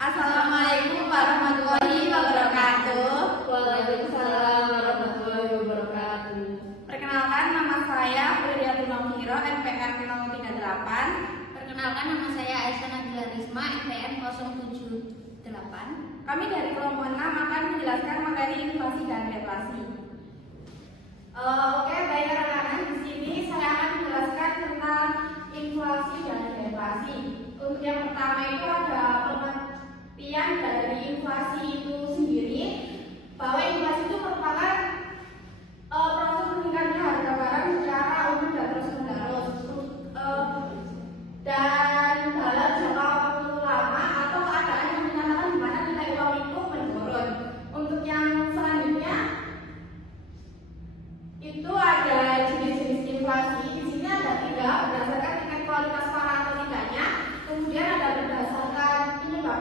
Assalamualaikum warahmatullahi wabarakatuh. Waalaikumsalam warahmatullahi wabarakatuh. Perkenalkan, nama saya Huriyatul Mawhiro, NPM 038. Perkenalkan, nama saya Aisyah Nabila Risma, NPM 078. Kami dari kelompok 6 akan menjelaskan materi inflasi dan deflasi. Oke, baik anak-anak, di sini saya akan menjelaskan tentang inflasi dan deflasi. Untuk yang pertama itu ada pengertian dari inflasi itu sendiri, bahwa inflasi itu merupakan proses meningkatnya harga barang secara umum dan terus menerus dan dalam jangka waktu lama atau keadaan yang menyatakan di mana nilai uang itu menurun. Untuk yang selanjutnya itu ada jenis-jenis inflasi. Di sini ada 3, berdasarkan tingkat kualitas parah atau tidaknya. Kemudian ada berdasarkan penyebab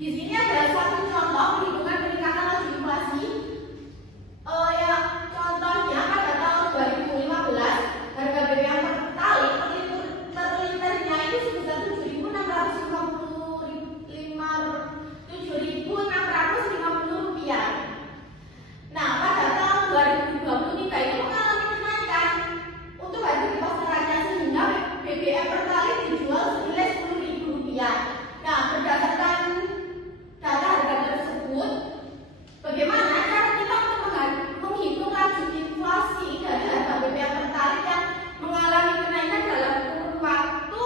Di sini ada satu contoh perhitungan peningkatan laju inflasi. Ya, contohnya pada tahun 2015 harga BBM per pertalite per liternya itu sebesar 7.650 rupiah. Nah, pada tahun 2023 itu mengalami kenaikan untuk harga di pasarannya sehingga BBM pertalite dijual senilai 10.000 rupiah. Nah, berdasarkan data harga tersebut, bagaimana cara kita untuk menghitung laju inflasi dari harga BBM pertalite yang mengalami kenaikan dalam kurun waktu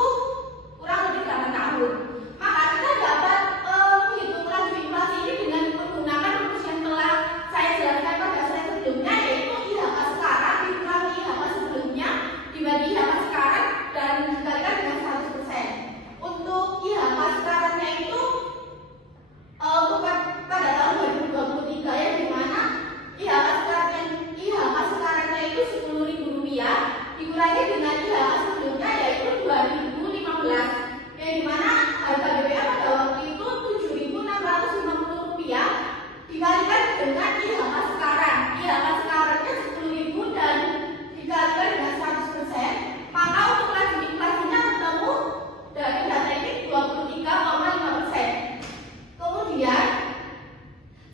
kurang lebih 8 tahun? Maka kita dapat menghitung laju inflasi ini dengan menggunakan rumus yang telah saya jelaskan pada slide sebelumnya, yaitu IHK sekarang dikurangi IHK sebelumnya dibagi IHK sekarang dan dikalikan dengan 100%. Untuk IHK sekarangnya itu pada tahun 2023 ya, di mana IHK sekarangnya itu 10.000 rupiah dikurangi dengan IHK sebelumnya yaitu 2015, yang dimana harga BBM pada waktu itu 7.650 rupiah dikalikan dengan IHK sekarang. IHK sekarangnya 10.000 dan dikalikan dengan 100%, maka untuk laju inflasinya ketemu dari data ini 23,5%. Kemudian,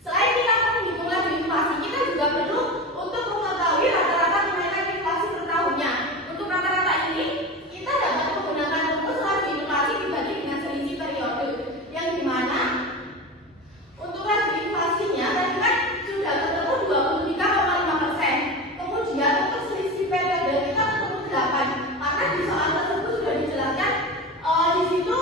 selain kita menghitung laju inflasi, kita juga perlu untuk mengetahui rata-rata kenaikan inflasi per tahunnya. Untuk rata-rata ini, kita dapat menggunakan rumus laju inflasi dibagi dengan selisih periode, yang dimana untuk laju inflasinya tadi kan sudah ketemu 23,5%. Kemudian untuk selisih periode kita ketemu 8, karena di soal tersebut sudah dijelaskan di situ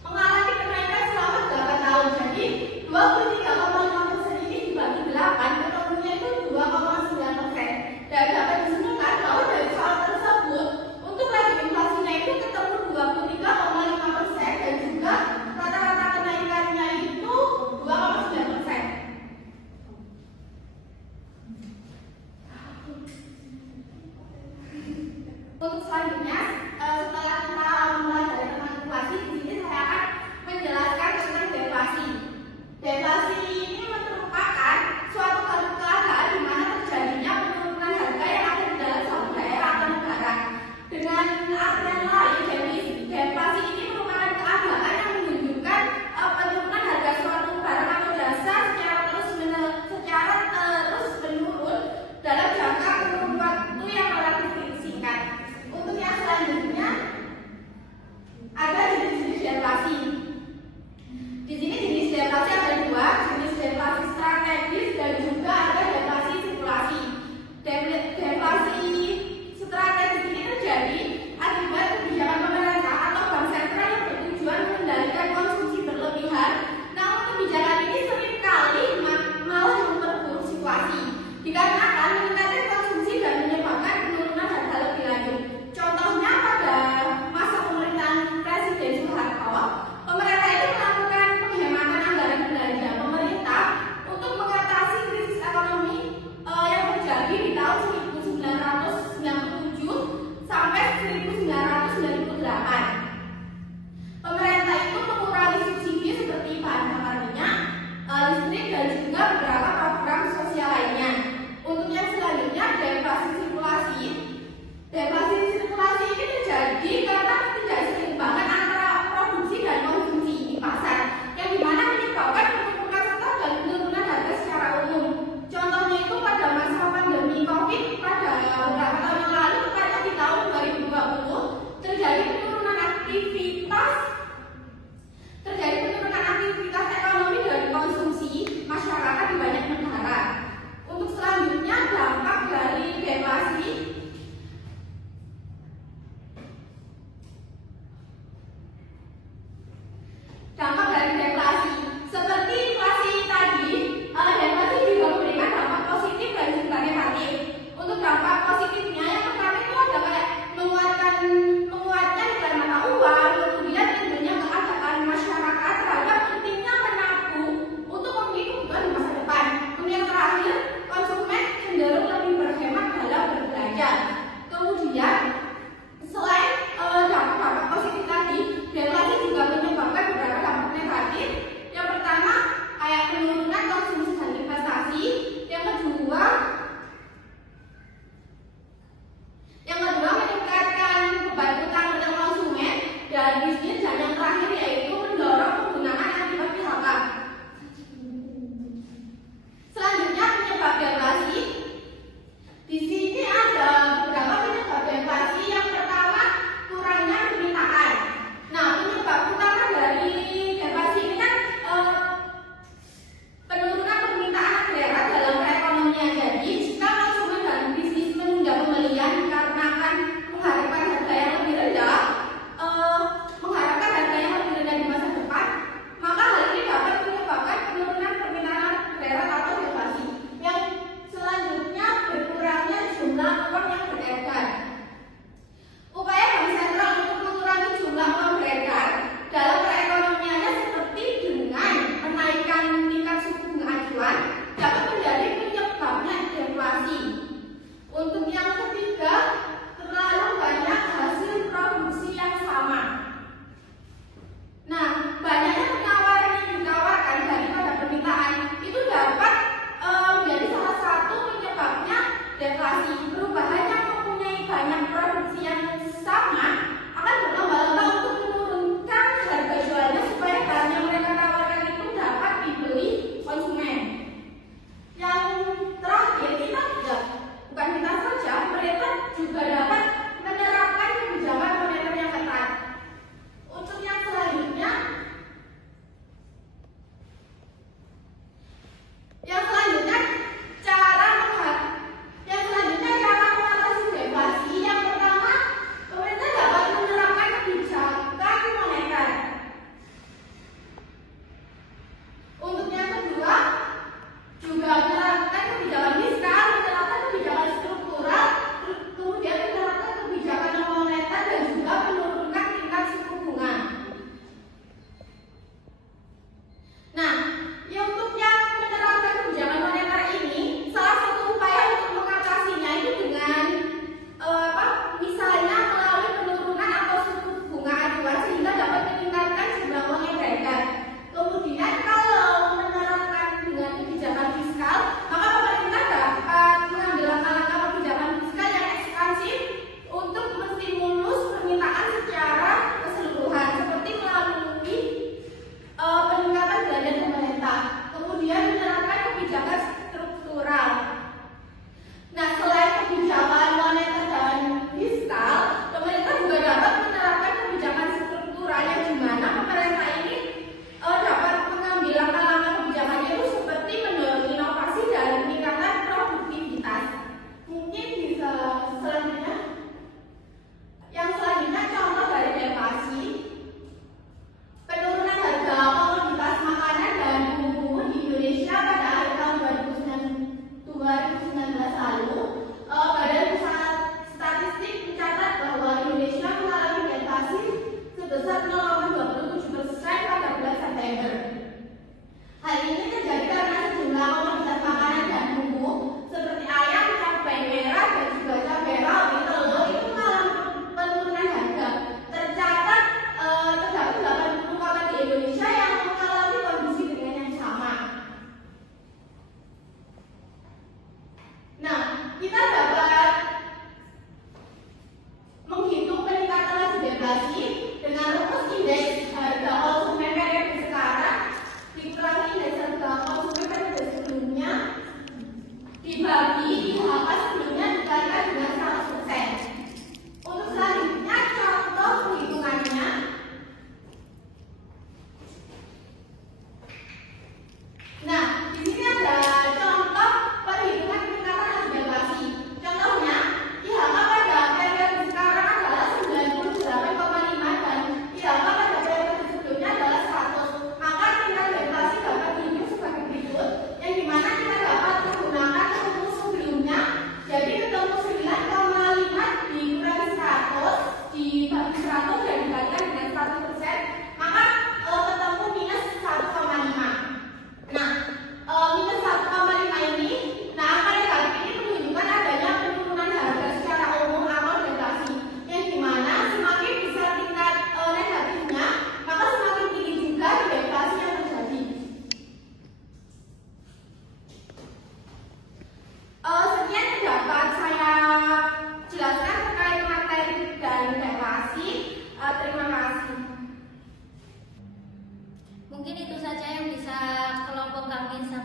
mengalami kenaikan selama 8 tahun. Jadi 23,5% ini dibagi 8 ketemunya itu 2,9%. Dan dapat disimpulkan bahwa dari soal tersebut untuk laju inflasinya itu ketemu 23,5% dan juga rata-rata kenaikannya itu 2,9%. Untuk selanjutnya, setelah kita mempelajari tentang inflasi, di sini saya akan menjelaskan tentang deflasi. Deflasi ini merupakan suatu keadaan di mana terjadinya penurunan harga yang ada di dalam suatu daerah atau negara. Dengan artian lain, deflasi ini merupakan keadaan yang menunjukkan penurunan harga suatu barang atau jasa secara terus menurun dalam jangka kurun waktu yang relatif singkat. Untuk yang selanjutnya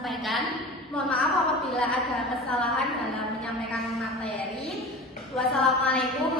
sampaikan. Mohon maaf apabila ada kesalahan dalam menyampaikan materi. Wassalamualaikum